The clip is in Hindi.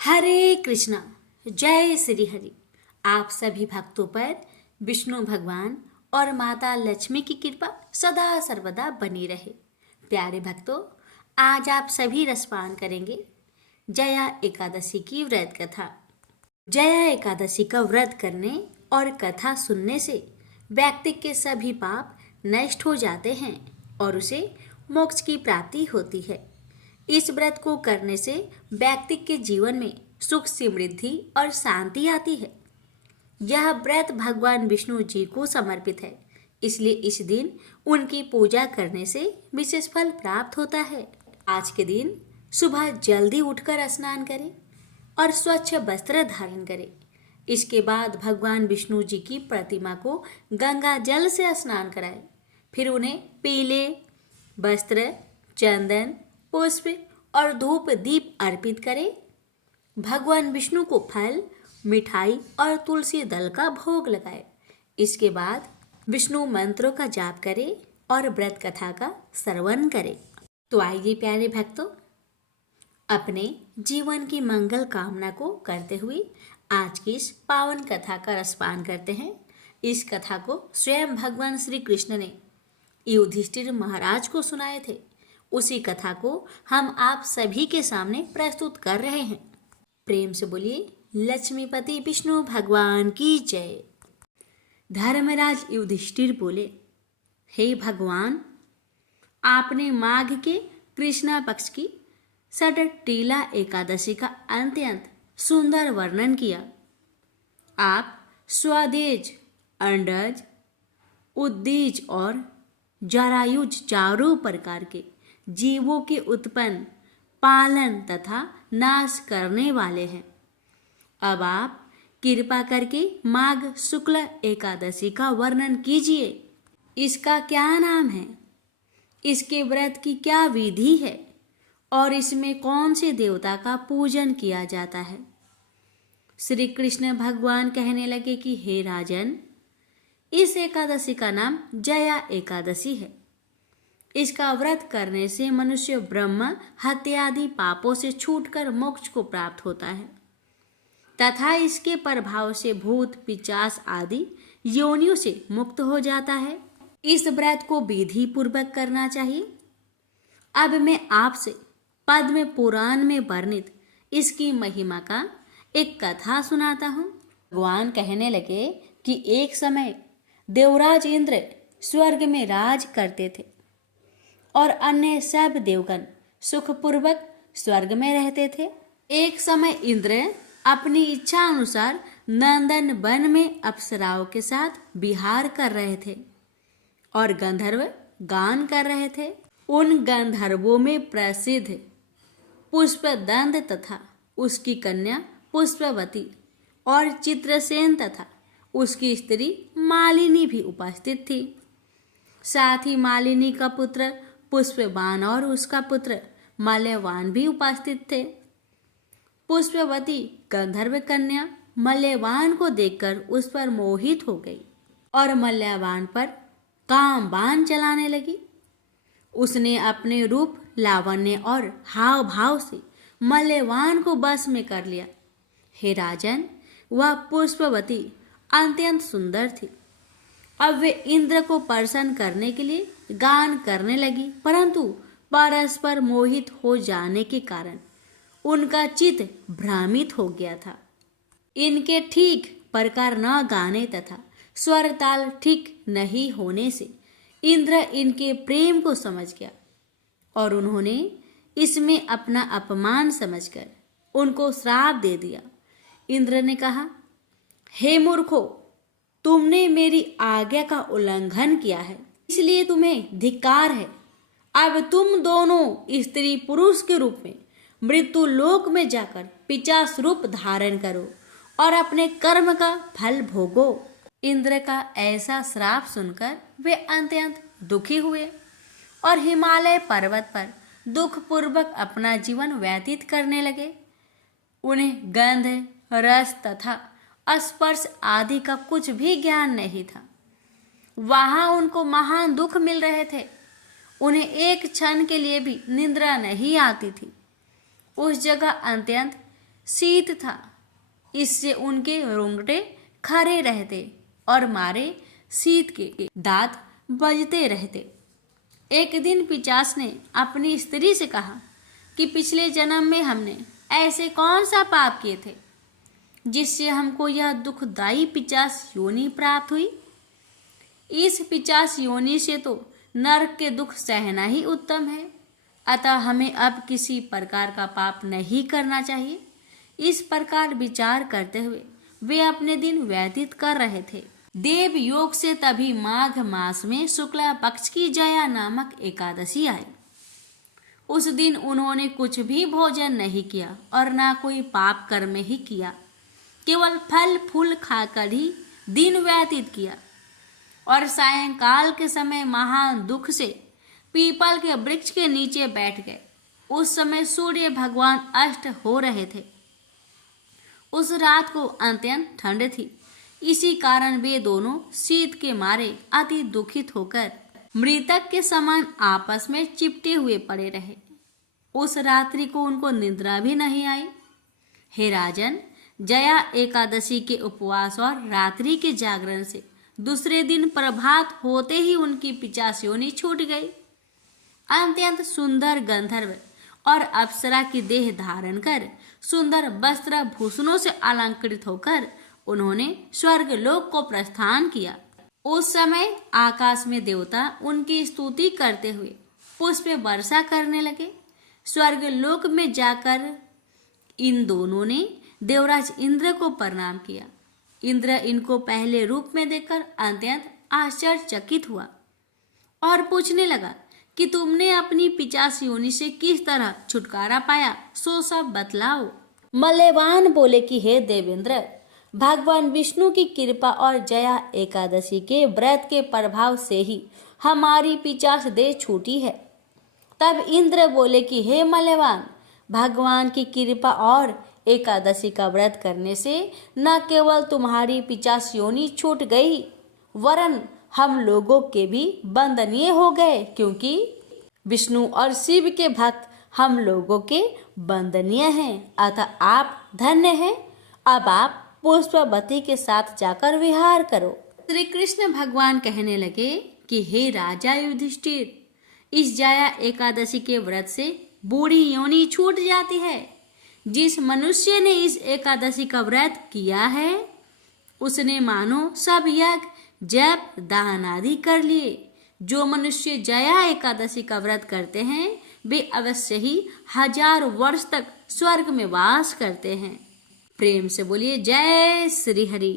हरे कृष्णा। जय श्री हरि। आप सभी भक्तों पर विष्णु भगवान और माता लक्ष्मी की कृपा सदा सर्वदा बनी रहे। प्यारे भक्तों, आज आप सभी रसपान करेंगे जया एकादशी की व्रत कथा। जया एकादशी का व्रत करने और कथा सुनने से व्यक्ति के सभी पाप नष्ट हो जाते हैं और उसे मोक्ष की प्राप्ति होती है। इस व्रत को करने से व्यक्ति के जीवन में सुख समृद्धि और शांति आती है। यह व्रत भगवान विष्णु जी को समर्पित है, इसलिए इस दिन उनकी पूजा करने से विशेष फल प्राप्त होता है। आज के दिन सुबह जल्दी उठकर स्नान करें और स्वच्छ वस्त्र धारण करें। इसके बाद भगवान विष्णु जी की प्रतिमा को गंगा जल से स्नान कराएं। फिर उन्हें पीले वस्त्र, चंदन, पुष्प और धूप दीप अर्पित करें। भगवान विष्णु को फल, मिठाई और तुलसी दल का भोग लगाएं। इसके बाद विष्णु मंत्रों का जाप करें और व्रत कथा का श्रवण करें। तो आइए प्यारे भक्तों, अपने जीवन की मंगल कामना को करते हुए आज की इस पावन कथा का रसपान करते हैं। इस कथा को स्वयं भगवान श्री कृष्ण ने युधिष्ठिर महाराज को सुनाए थे। उसी कथा को हम आप सभी के सामने प्रस्तुत कर रहे हैं। प्रेम से बोलिए लक्ष्मीपति विष्णु भगवान की जय। धर्मराज युधिष्ठिर बोले, हे भगवान, आपने माघ के कृष्णा पक्ष की षटटिला एकादशी का अत्यंत सुंदर वर्णन किया। आप स्वदेज, अंडज, उद्दीज और जरायुज चारों प्रकार के जीवों के उत्पन्न, पालन तथा नाश करने वाले हैं। अब आप कृपा करके माघ शुक्ल एकादशी का वर्णन कीजिए। इसका क्या नाम है, इसके व्रत की क्या विधि है और इसमें कौन से देवता का पूजन किया जाता है। श्री कृष्ण भगवान कहने लगे कि हे राजन, इस एकादशी का नाम जया एकादशी है। इसका व्रत करने से मनुष्य ब्रह्म हत्या आदि पापों से छूटकर मोक्ष को प्राप्त होता है तथा इसके प्रभाव से भूत, पिशाच आदि योनियों से मुक्त हो जाता है। इस व्रत को विधि पूर्वक करना चाहिए। अब मैं आपसे पद्म पुराण में वर्णित इसकी महिमा का एक कथा सुनाता हूँ। भगवान कहने लगे कि एक समय देवराज इंद्र स्वर्ग में राज करते थे और अन्य सब देवगण सुखपूर्वक स्वर्ग में रहते थे। एक समय इंद्र अपनी इच्छा अनुसार नंदन वन में अप्सराओं के साथ विहार कर रहे थे और गंधर्व गान कर रहे थे। उन गंधर्वों में प्रसिद्ध पुष्पदंत तथा उसकी कन्या पुष्पवती और चित्रसेन तथा उसकी स्त्री मालिनी भी उपस्थित थी। साथ ही मालिनी का पुत्र पुष्पवान और उसका पुत्र मल्यवान भी उपस्थित थे। पुष्पवती गंधर्व कन्या मल्यवान को देखकर उस पर मोहित हो गई और मल्यवान पर काम बाण चलाने लगी। उसने अपने रूप, लावण्य और हाव भाव से मल्यवान को बस में कर लिया। हे राजन, वह पुष्पवती अत्यंत सुंदर थी। अब वे इंद्र को प्रसन्न करने के लिए गान करने लगी, परंतु परस्पर मोहित हो जाने के कारण उनका चित्त भ्रमित हो गया था। इनके ठीक प्रकार न गाने तथा स्वर ताल ठीक नहीं होने से इंद्र इनके प्रेम को समझ गया और उन्होंने इसमें अपना अपमान समझकर उनको श्राप दे दिया। इंद्र ने कहा, हे मूर्खो, तुमने मेरी आज्ञा का उल्लंघन किया है, इसलिए तुम्हें धिक्कार है। अब तुम दोनों स्त्री पुरुष के रूप में मृत्यु लोक में जाकर पिशाच रूप धारण करो और अपने कर्म का फल भोगो। इंद्र का ऐसा श्राप सुनकर वे अत्यंत दुखी हुए और हिमालय पर्वत पर दुखपूर्वक अपना जीवन व्यतीत करने लगे। उन्हें गंध, रस तथा स्पर्श आदि का कुछ भी ज्ञान नहीं था। वहां उनको महान दुख मिल रहे थे। उन्हें एक क्षण के लिए भी निद्रा नहीं आती थी। उस जगह अत्यंत शीत था, इससे उनके रोंगटे खड़े रहते और मारे शीत के दांत बजते रहते। एक दिन पिशाच ने अपनी स्त्री से कहा कि पिछले जन्म में हमने ऐसे कौन सा पाप किए थे जिससे हमको यह दुखदाई पिशाच योनि प्राप्त हुई। इस पिशाच योनि से तो नरक के दुख सहना ही उत्तम है, अतः हमें अब किसी प्रकार का पाप नहीं करना चाहिए। इस प्रकार विचार करते हुए वे अपने दिन व्यतीत कर रहे थे। देव योग से तभी माघ मास में शुक्ला पक्ष की जया नामक एकादशी आई। उस दिन उन्होंने कुछ भी भोजन नहीं किया और ना कोई पाप कर्म ही किया, केवल फल फूल खाकर ही दिन व्यतीत किया और सायंकाल के समय महान दुख से पीपल के वृक्ष के नीचे बैठ गए। उस समय सूर्य भगवान अस्त हो रहे थे। उस रात को अत्यंत ठंड थी, इसी कारण वे दोनों शीत के मारे अति दुखित होकर मृतक के समान आपस में चिपटे हुए पड़े रहे। उस रात्रि को उनको निद्रा भी नहीं आई। हे राजन, जया एकादशी के उपवास और रात्रि के जागरण से दूसरे दिन प्रभात होते ही उनकी पिशाच योनि छूट गई। अत्यंत सुंदर गंधर्व और अप्सरा की देह धारण कर सुंदर वस्त्र भूषणों से अलंकृत होकर उन्होंने स्वर्ग लोक को प्रस्थान किया। उस समय आकाश में देवता उनकी स्तुति करते हुए पुष्प वर्षा करने लगे। स्वर्ग लोक में जाकर इन दोनों ने देवराज इंद्र को प्रणाम किया। इंद्र इनको पहले रूप में देखकर अत्यंत आश्चर्यचकित हुआ और पूछने लगा कि तुमने अपनी पिशाच योनि से किस तरह छुटकारा पाया, सो सब बतलाओ। मल्यवान बोले कि हे देवेंद्र, भगवान विष्णु की कृपा और जया एकादशी के व्रत के प्रभाव से ही हमारी पिशाच देह छूटी है। तब इंद्र बोले कि हे मल्यवान, भगवान की कृपा और एकादशी का व्रत करने से न केवल तुम्हारी पिशाच योनि छूट गई, वरन हम लोगों के भी वंदनीय हो गए, क्योंकि विष्णु और शिव के भक्त हम लोगों के वंदनीय हैं। अतः आप धन्य हैं। अब आप पुष्पवती के साथ जाकर विहार करो। श्री कृष्ण भगवान कहने लगे कि हे राजा युधिष्ठिर, इस जया एकादशी के व्रत से बूढ़ी योनि छूट जाती है। जिस मनुष्य ने इस एकादशी का व्रत किया है उसने मानो सब यज्ञ जप दान आदि कर लिए। जो मनुष्य जया एकादशी का व्रत करते हैं वे अवश्य ही 1000 वर्ष तक स्वर्ग में वास करते हैं। प्रेम से बोलिए जय श्री हरि।